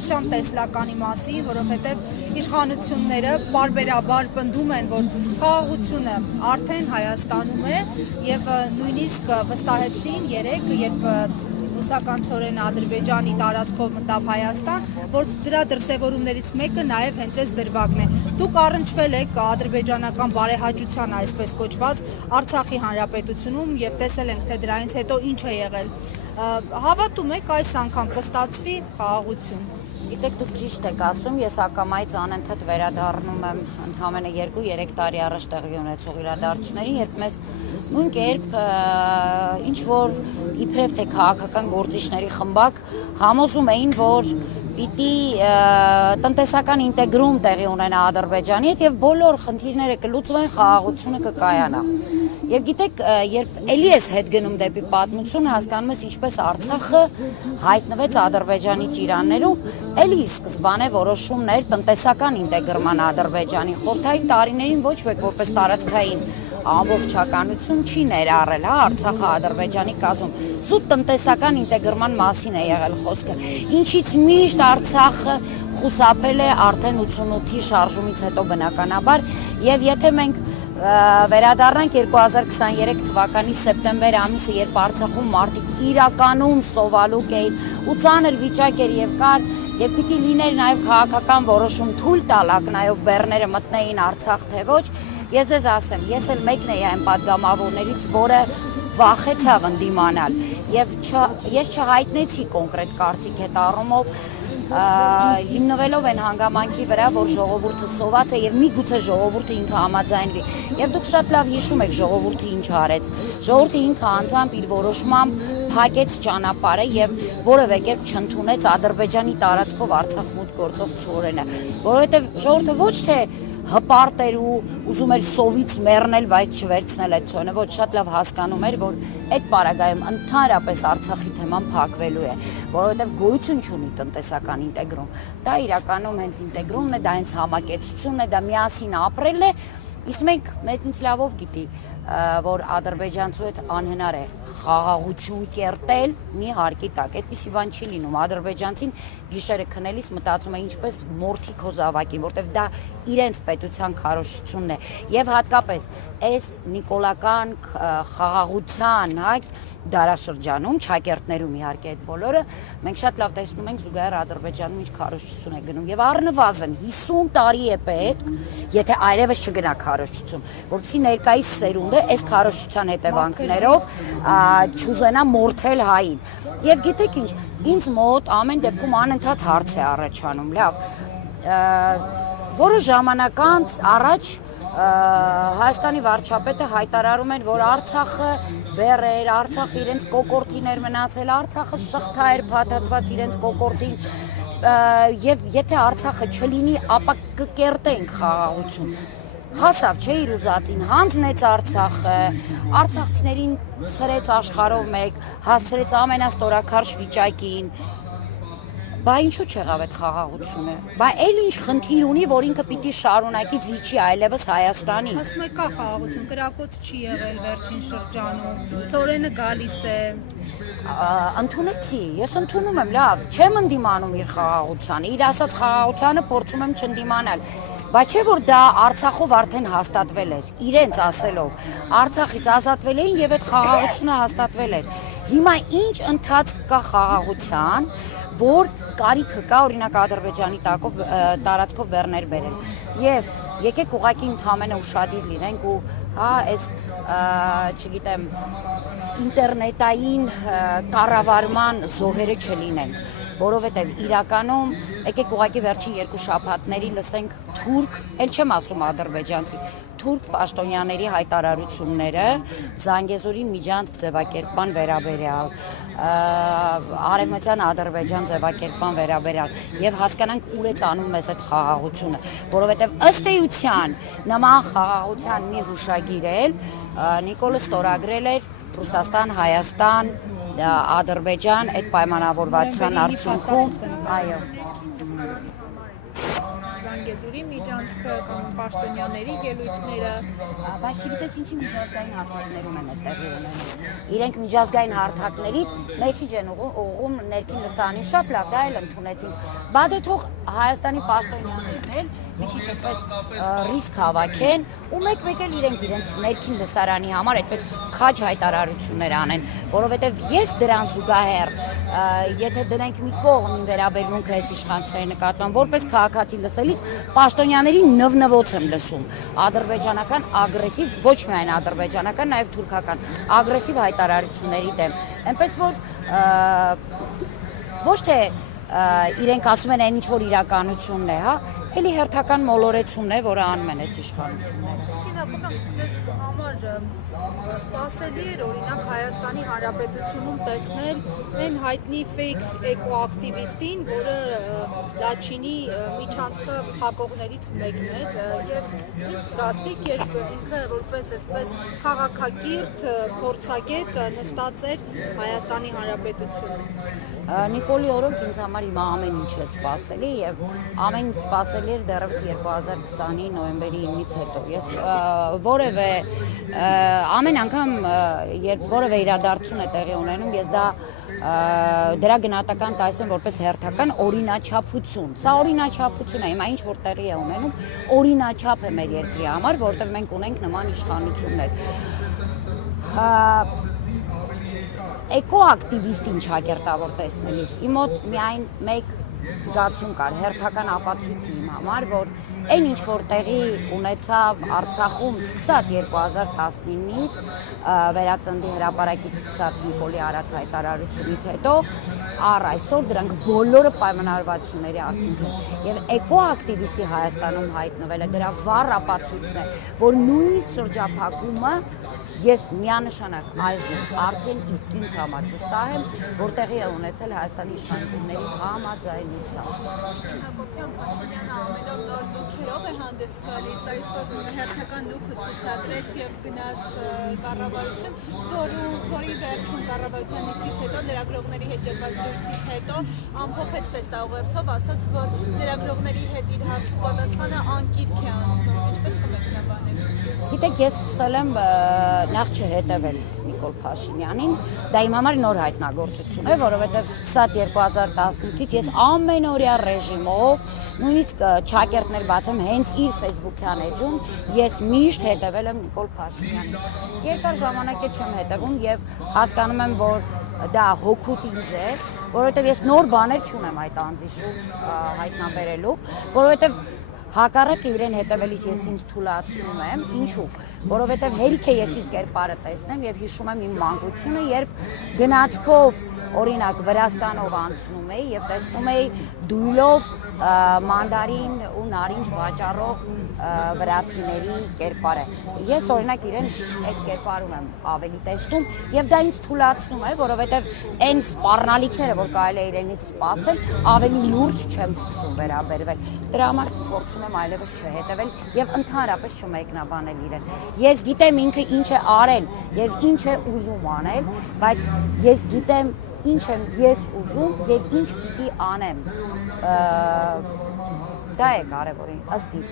խաղաղության տեսլականի մասին, որովհետև իշխանությունները բարբերաբար պնդում են, որ խաղաղությունը արդեն Հայաստանում է եւ նույնիսկ վստահեցին երեկ, երբ ռուսական ցորենը Ադրբեջանի տարածքով մտավ Հայաստան, որ դրա դրսևորումներից մեկը նաև հենց այս դրվագն է։ Դուք առնչվել եք ադրբեջանական բարեհաճության այսպես կոչված Արցախի հանրապետությունում եւ տեսել ենք, թե դրանից հետո ինչ է եղել։ Հավատում եք այս անգամ կստացվի խաղաղություն։ Գիտեք, դուք ճիշտ եք ասում, ես ակամայից անընդհատ վերադառնում եմ ընդամենը 2-3 տարի առաջ տեղի ունեցող իրադարձություններին, երբ մեզ նույն կերպ ինչ որ իբրև թե քաղաքական գործիչների խմբակ համոզում էին, որ պիտի տնտեսական ինտեգրում տեղի ունենա Ադրբեջանի հետ եւ բոլոր խնդիրները կլուծվեն, խաղաղությունը կկայանա։ Եվ գիտեք, երբ էլի ես հետ գնում դեպի պատմություն, հասկանում ես ինչպես Արցախը հայտնվեց Ադրբեջանի ճիրաններում, էլի սկզբանե որոշումներ տնտեսական ինտեգրման Ադրբեջանի խորհրդային տարիներին ոչ ոք որպես տարածքային ամբողջականություն չի ներառել, հա, Արցախը Ադրբեջանի կազմում։ Զուտ տնտեսական ինտեգրման մասին է եղել խոսքը, ինչից միշտ Արցախը խուսափել է արդեն 88-ի շարժումից հետո բնականաբար, եւ եթե մենք վերադառնանք 2023 թվականի սեպտեմբեր ամիսը, երբ Արցախում մարդիկ իրականում սովալուկ էին ու ծանր վիճակ էր եւ կար, եւ պիտի լիներ նաեւ քաղաքական որոշում թույլ տալ ակնայով բեռները մտնեին Արցախ թե ոչ, ես ձեզ ասեմ, ես էլ մեկն էի այն падգամավորներից, որը վախեցավ ընդդիմանալ եւ ես չհայտնեցի կոնկրետ կարծիք այդ առումով, հիմնվելով են հանգամանքի վրա, որ ժողովուրդը սոված է եւ միգուցե ժողովուրդը ինքը համաձայնվի։ Եվ դուք շատ լավ հիշում եք ժողովուրդը ինչ արեց։ Ժողովուրդը ինքը անձամբ իր որոշմամբ փակեց ճանապարհը եւ որևէ կերպ չընդունեց Ադրբեջանի տարածքով Արցախ մուտք գործող ցորենը, որովհետեւ ժողովուրդը ոչ թե հպարտ էր ու ուզում էր սովից մեռնել, բայց չվերցնել այդ ցորենը, ոչ շատ լավ հասկանում էր, որ այդ պարագայում ընդհանրապես Արցախի թեման փակվելու է, որովհետև գոյություն չունի տնտեսական ինտեգրում։ Դա իրականում հենց ինտեգրումն է, դա հենց համակեցությունն է, դա միասին ապրելն է, իսկ մենք մեծից լավով գիտի, որ ադրբեջանցու հետ անհնար է խաղաղություն կերտել մի հարկի տակ, այդպիսի բան չի լինում, ադրբեջանցին գիշերը քնելիս մտածում է ինչպես մորթի քո զավակին, որտեվ դա իրենց պետության քարոզությունն է եւ հատկապես այս նիկոլական խաղաղության, հա, դարաշրջանում, Չակերտներում իհարկե այդ բոլորը, մենք շատ լավ տեսնում ենք զուգահեռ Ադրբեջանում ինչ քարոզություն է գնում եւ առնվազն 50 տարի է պետք, եթե այլևս չգնա քարոզություն, որովհետեւ ներկայիս սերունդը այս քարոզության հետևանքներով չուզենա մորթել հային։ Եվ գիտեք ինչ, ինձ մոտ ամեն դեպքում անընդհատ հարց է առաջանում, լավ, որոշ ժամանակ առաջ Հայաստանի վարչապետը հայտարարում էր, որ Արցախը բեռ էր, Արցախը իրենց կոկորտին էր մնացել, Արցախը շղթա էր փաթաթված իրենց կոկորտին, եւ եթե Արցախը չլինի, ապա կկերտենք խաղաղություն։ Հասավ չէ իր ուզածին, հանձնեց Արցախը, արցախցիներին ցրեց աշխարհով մեկ, հասցրեց ամենաստորաքարշ վիճակին։ Բա ինչու չեղավ այդ խաղաղությունը։ Բա էլ ինչ խնդիր ունի, որ ինքը պիտի շարունակի զիջի այլևս Հայաստանի։ Ասում եք կա խաղաղություն, կրակոց չի եղել վերջին շրջանում, ցորենը գալիս է։ Ընդունեցի, ես ընդունում եմ, լավ, չեմ ընդդիմանում իր խաղաղությանը, իր ասած խաղաղությանը փորձում եմ չընդդիմանալ։ Բայց չէ որ դա Արցախով արդեն հաստատվել էր, իրենց ասելով, Արցախից ազատվել էին եւ այդ խաղաղությունը հաստատվել էր։ Հիմա ինչ ընթացք կա խաղաղության, որ կարիքը կա օրինակ Ադրբեջանի տարածքով բեռներ բերել։ Եվ եկեք ուղղակի ընդհանրապես ուշադիր լինենք ու հա այս չգիտեմ ինտերնետային կառավարման զոհերը չլինենք, որովհետև իրականում եկեք ուղղակի վերջին 2 շաբաթների լսենք թուրք, էլ չեմ ասում ադրբեջանցի, թուրք պաշտոնյաների հայտարարությունները Զանգեզուրի միջանցք ձևակերպման վերաբերյալ, արևմտյան Ադրբեջան ձևակերպման վերաբերյալ եւ հասկանանք ուր է տանում մեզ այդ խաղաղությունը, որովհետեւ ըստ էության նման խաղաղության մի հուշագիր էլ Նիկոլը ստորագրել էր Ռուսաստան, Հայաստան, Ադրբեջան այդ պայմանավորվածության արդյունքում, այո։ եզուրի միջանցքը կամ պաշտոնյաների ելույթները։ Բայց չգիտես ինչի միջազգային հարթակներում են տեղի ունենում։ Իրենք միջազգային հարթակներից մեսիջ են ուղղում ներքին լսարանին, շատ լավ, դա էլ ընդունեցինք։ Բա դե թող Հայաստանի պաշտոնյաներն էլ մի քիչ այդպես ռիսկ հավաքեն ու մեկ-մեկ էլ իրենց ներքին լսարանի համար այդպես քաջ հայտարարություններ անեն, որովհետև ես դրան զուգահեռ եթե դնենք մի կողմ իմ վերաբերմունքը այս իշխանությունների նկատմամբ, որպես քաղաքացի լսելիս պաշտոնյաների նվնվոց եմ լսում ադրբեջանական ագրեսիվ, ոչ միայն ադրբեջանական, նաև թուրքական ագրեսիվ հայտարարությունների դեմ, այնպես որ ոչ թե իրենք ասում են այն ինչ որ իրականությունն է, հա, էլի հերթական մոլորեցումն է, որը անում են այս իշխանությունները։ Համար սպասելի էր օրինակ Հայաստանի Հանրապետությունում տեսնել այն հայտնի fake էկոակտիվիստին, որը Լաչինի միջանցքը փակողներից մեկն էր եւ ինչ զգացիք, երբ ինքը որպես այսպես քաղաքակիրթ փորձագետ նստած էր Հայաստանի Հանրապետությունում։ Նիկոլի օրոք ինձ համար հիմա ամեն ինչ է սպասելի եւ ամեն ինչ սպասելի էր դեռևս 2020-ի նոյեմբերի 9-ից հետո։ Ես որևէ ամեն անգամ երբ որևէ իրադարձություն է տեղի ունենում, ես դրա գնահատական տալիս եմ որպես հերթական օրինաչափություն։ Սա օրինաչափություն է, հիմա ինչ որ տեղի է ունենում, օրինաչափ է մեր երկրի համար, որտեղ մենք ունենք նման իշխանություններ։ Էկոակտիվիստին ճակերտավոր տեսնելիս իմ մոտ միայն մեկ զգացում կար, հերթական ապացույցի իմ համար, որ այն ինչ որ տեղի ունեցավ Արցախում սկսած 2019-ից վերածնդի հրապարակից սկսած Նիկոլի արած հայտարարությունից հետո առ այսօր դրանք բոլորը պայմանավորվածությունների արդյունք են եւ էկոակտիվիստի Հայաստանում հայտնվելը դրա վառ ապացույցն է, որ նույնիսկ շրջափակումը ես միանշանակ այժմ արդեն իսկ ինձ համար վստահ եմ, որ տեղի է ունեցել Հայաստանի իշխանությունների համաձայնությամբ։ Հակոբյան Փաշինյանը ամեն օր նոր լուքերով է հանդես գալիս, այսօր հերթական լուքը ցուցադրեց եւ գնաց կառավարություն, որի վերջում կառավարության նիստից հետո լրագրողների հետ ճեպազրույցից հետո ամփոփեց տեսաուղերձով, ասաց, որ լրագրողների հետ իր հարցպատասխանը անկիրք է անցնում, ինչպես կմեկնաբանեք։ Գիտեք, ես սկսել եմ նախ չհետևել Նիկոլ Փաշինյանին, դա իմ համար նոր հայտնագործություն է, որովհետև սկսած 2018-ից ես ամենօրյա ռեժիմով, նույնիսկ ճակերտներ բացեմ հենց իր Facebook-յան էջում, ես միշտ հետևել եմ Նիկոլ Փաշինյանին։ Երկար ժամանակ է չեմ հետևում եւ հասկանում եմ, որ դա հոգուտ ինձ է, որովհետև ես նոր բաներ չունեմ այդ անձի շուրջ հայտնաբերելու, որովհետև հակառակը իրեն հետևելիս ես ինձ թույլատվում եմ, ինչու՞, որովհետև հերիք է ես իր կերպարը տեսնեմ եւ հիշում եմ իմ մանկությունը, երբ գնացքով օրինակ Վրաստանով անցնում էի եւ տեսնում էի դույլով մանդարին ու նարինջ վաճառող վրացիների կերպարը։ Ես օրինակ իրեն այդ կերպարում եմ ավելի տեսնում եւ դա ինձ թույլատվում է, որովհետեւ այն սպառնալիքները, որ կարելի է իրենից սպասել, ավելի լուրջ չեմ սկսում վերաբերվել։ Դրա համար փորձում եմ այլևս չհետևել եւ ընդհանրապես չմեկնաբանել իրեն։ Ես գիտեմ ինքը ինչ է արել եւ ինչ է ուզում անել, բայց ես գիտեմ ինչ եմ ես ուզում եւ ինչ պիտի անեմ։ Դա է կարևորը ըստ իս։